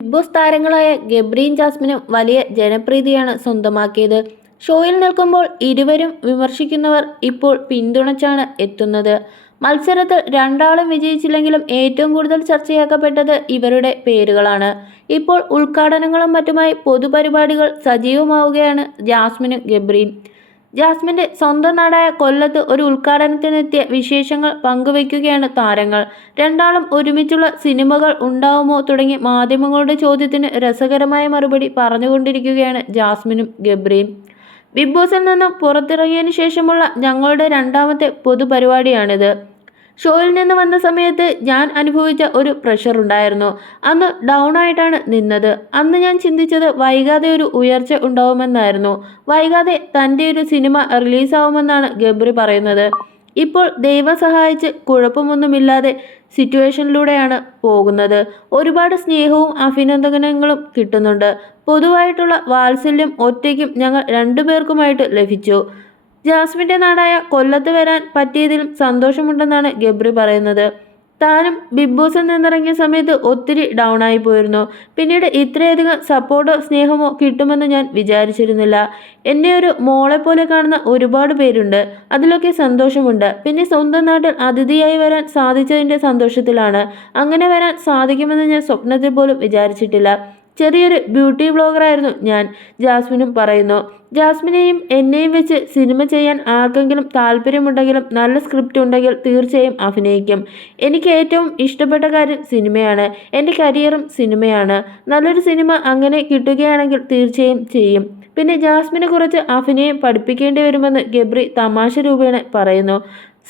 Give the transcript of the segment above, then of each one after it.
Big boss താരങ്ങളായ ഗബ്രീൻ ജാസ്മിനും വലിയ ജനപ്രീതിയാണ് സ്വന്തമാക്കിയത്. ഷോയിൽ നിൽക്കുമ്പോൾ ഇരുവരും വിമർശിക്കുന്നവർ ഇപ്പോൾ പിന്തുണച്ചാണ് എത്തുന്നത്. മത്സരത്തിൽ രണ്ടാളും വിജയിച്ചില്ലെങ്കിലും ഏറ്റവും കൂടുതൽ ചർച്ചയാക്കപ്പെട്ടത് ഇവരുടെ പേരുകളാണ്. ഇപ്പോൾ ഉദ്ഘാടനങ്ങളും മറ്റുമായി പൊതുപരിപാടികൾ സജീവമാവുകയാണ് ജാസ്മിനും ഗബ്രിയും. ജാസ്മിന്റെ സ്വന്തം നാടായ കൊല്ലത്ത് ഒരു ഉദ്ഘാടനത്തിനെത്തിയ വിശേഷങ്ങൾ പങ്കുവയ്ക്കുകയാണ് താരങ്ങൾ. രണ്ടാളും ഒരുമിച്ചുള്ള സിനിമകൾ ഉണ്ടാവുമോ തുടങ്ങി മാധ്യമങ്ങളുടെ ചോദ്യത്തിന് രസകരമായ മറുപടി പറഞ്ഞുകൊണ്ടിരിക്കുകയാണ് ജാസ്മിനും ഗബ്രിയും. ബിഗ് ബോസിൽ നിന്നും പുറത്തിറങ്ങിയതിനു ശേഷമുള്ള ഞങ്ങളുടെ രണ്ടാമത്തെ പൊതുപരിപാടിയാണിത്. ഷോയിൽ നിന്ന് വന്ന സമയത്ത് ഞാൻ അനുഭവിച്ച ഒരു പ്രഷർ ഉണ്ടായിരുന്നു. അന്ന് ഡൗൺ ആയിട്ടാണ് നിന്നത്. അന്ന് ഞാൻ ചിന്തിച്ചത് വൈകാതെ ഒരു ഉയർച്ച ഉണ്ടാവുമെന്നായിരുന്നു. വൈകാതെ തന്റെ ഒരു സിനിമ റിലീസാവുമെന്നാണ് ഗബ്രി പറയുന്നത്. ഇപ്പോൾ ദൈവം സഹായിച്ച് കുഴപ്പമൊന്നുമില്ലാതെ സിറ്റുവേഷനിലൂടെയാണ് പോകുന്നത്. ഒരുപാട് സ്നേഹവും അഭിനന്ദനങ്ങളും കിട്ടുന്നുണ്ട്. പൊതുവായിട്ടുള്ള വാത്സല്യം ഒറ്റയ്ക്കും ഞങ്ങൾ രണ്ടുപേർക്കുമായിട്ട് ലഭിച്ചു. ജാസ്മിന്റെ നാടായ കൊല്ലത്ത് വരാൻ പറ്റിയതിലും സന്തോഷമുണ്ടെന്നാണ് ഗബ്രി പറയുന്നത്. താനും ബിഗ് ബോസിൽ നിന്നിറങ്ങിയ സമയത്ത് ഒത്തിരി ഡൗൺ ആയി പോയിരുന്നു. പിന്നീട് ഇത്രയധികം സപ്പോർട്ടോ സ്നേഹമോ കിട്ടുമെന്ന് ഞാൻ വിചാരിച്ചിരുന്നില്ല. എന്നെ ഒരു മോളെ പോലെ കാണുന്ന ഒരുപാട് പേരുണ്ട്. അതിലൊക്കെ സന്തോഷമുണ്ട്. പിന്നെ സ്വന്തം നാട്ടിൽ അതിഥിയായി വരാൻ സാധിച്ചതിന്റെ സന്തോഷത്തിലാണ്. അങ്ങനെ വരാൻ സാധിക്കുമെന്ന് ഞാൻ സ്വപ്നത്തിൽ പോലും വിചാരിച്ചിട്ടില്ല. ചെറിയൊരു ബ്യൂട്ടി ബ്ലോഗറായിരുന്നു ഞാൻ. ജാസ്മിനും പറയുന്നു ജാസ്മിനെയും എന്നെയും വെച്ച് സിനിമ ചെയ്യാൻ ആർക്കെങ്കിലും താല്പര്യമുണ്ടെങ്കിലും നല്ല സ്ക്രിപ്റ്റ് ഉണ്ടെങ്കിൽ തീർച്ചയായും അഭിനയിക്കും. എനിക്ക് ഏറ്റവും ഇഷ്ടപ്പെട്ട കാര്യം സിനിമയാണ്. എന്റെ കരിയറും സിനിമയാണ്. നല്ലൊരു സിനിമ അങ്ങനെ കിട്ടുകയാണെങ്കിൽ തീർച്ചയായും ചെയ്യും. പിന്നെ ജാസ്മിനെ കുറിച്ച് അഭിനയം പഠിപ്പിക്കേണ്ടി വരുമെന്ന് ഗബ്രി തമാശ രൂപേണ പറയുന്നു.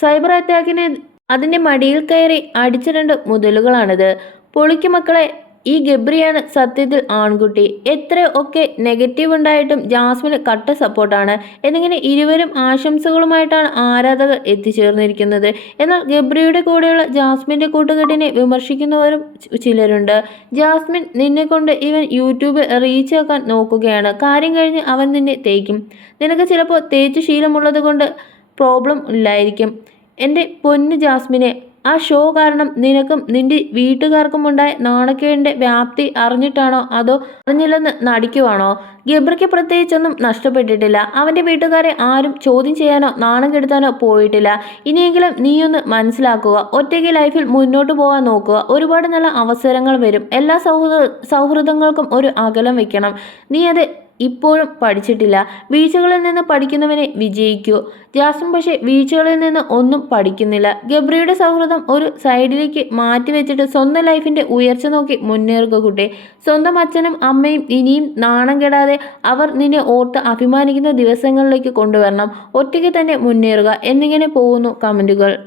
സൈബർ അറ്റാക്കിനെ അതിന്റെ മടിയിൽ കയറി അടിച്ച രണ്ട് മുതലുകളാണിത്. പൊളിക്ക് മക്കളെ ഈ ഗബ്രിയാണ് സത്യത്തിൽ ആൺകുട്ടി. എത്ര ഒക്കെ നെഗറ്റീവ് ഉണ്ടായിട്ടും ജാസ്മിന് കട്ട സപ്പോർട്ടാണ് എന്നിങ്ങനെ ഇരുവരും ആശംസകളുമായിട്ടാണ് ആരാധകർ എത്തിച്ചേർന്നിരിക്കുന്നത്. എന്നാൽ ഗബ്രിയുടെ കൂടെയുള്ള ജാസ്മിന്റെ കൂട്ടുകെട്ടിനെ വിമർശിക്കുന്നവരും ചിലരുണ്ട്. ജാസ്മിൻ നിന്നെ കൊണ്ട് ഇവൻ യൂട്യൂബ് റീച്ച് ആക്കാൻ നോക്കുകയാണ്. കാര്യം കഴിഞ്ഞ് അവൻ നിന്നെ തേക്കും. നിനക്ക് ചിലപ്പോൾ തേച്ച് ശീലമുള്ളത് കൊണ്ട് പ്രോബ്ലം ഇല്ലായിരിക്കും. എന്റെ പൊന്ന് ജാസ്മിനെ ആ ഷോ കാരണം നിനക്കും നിന്റെ വീട്ടുകാർക്കും ഉണ്ടായ നാണക്കേടിന്റെ വ്യാപ്തി അറിഞ്ഞിട്ടാണോ അതോ അറിഞ്ഞില്ലെന്ന് നടിക്കുവാണോ? ഗബ്രിക്ക് പ്രത്യേകിച്ചൊന്നും നഷ്ടപ്പെട്ടിട്ടില്ല. അവന്റെ വീട്ടുകാരെ ആരും ചോദ്യം ചെയ്യാനോ നാണം കെടുത്താനോ പോയിട്ടില്ല. ഇനിയെങ്കിലും നീയൊന്ന് മനസ്സിലാക്കുക. ഒറ്റയ്ക്ക് ലൈഫിൽ മുന്നോട്ട് പോകാൻ നോക്കുക. ഒരുപാട് നല്ല അവസരങ്ങൾ വരും. എല്ലാ സൗഹൃദ സൗഹൃദങ്ങൾക്കും ഒരു അകലം വെക്കണം. നീ അത് ഇപ്പോഴും പഠിച്ചിട്ടില്ല. വീഴ്ചകളിൽ നിന്ന് പഠിക്കുന്നവനെ വിജയിക്കൂ. ജാസ്മിൻ പക്ഷേ വീഴ്ചകളിൽ നിന്ന് ഒന്നും പഠിക്കുന്നില്ല. ഗബ്രിയുടെ സൗഹൃദം ഒരു സൈഡിലേക്ക് മാറ്റിവെച്ചിട്ട് സ്വന്തം ലൈഫിന്റെ ഉയർച്ച നോക്കി മുന്നേറുക കുട്ടി. സ്വന്തം അച്ഛനും അമ്മയും ഇനിയും നാണം കെടാതെ അവർ നിന്നെ ഓർത്ത് അഭിമാനിക്കുന്ന ദിവസങ്ങളിലേക്ക് കൊണ്ടുവരണം. ഒറ്റയ്ക്ക് തന്നെ മുന്നേറുക. എന്നിങ്ങനെ പോകുന്നു കമന്റുകൾ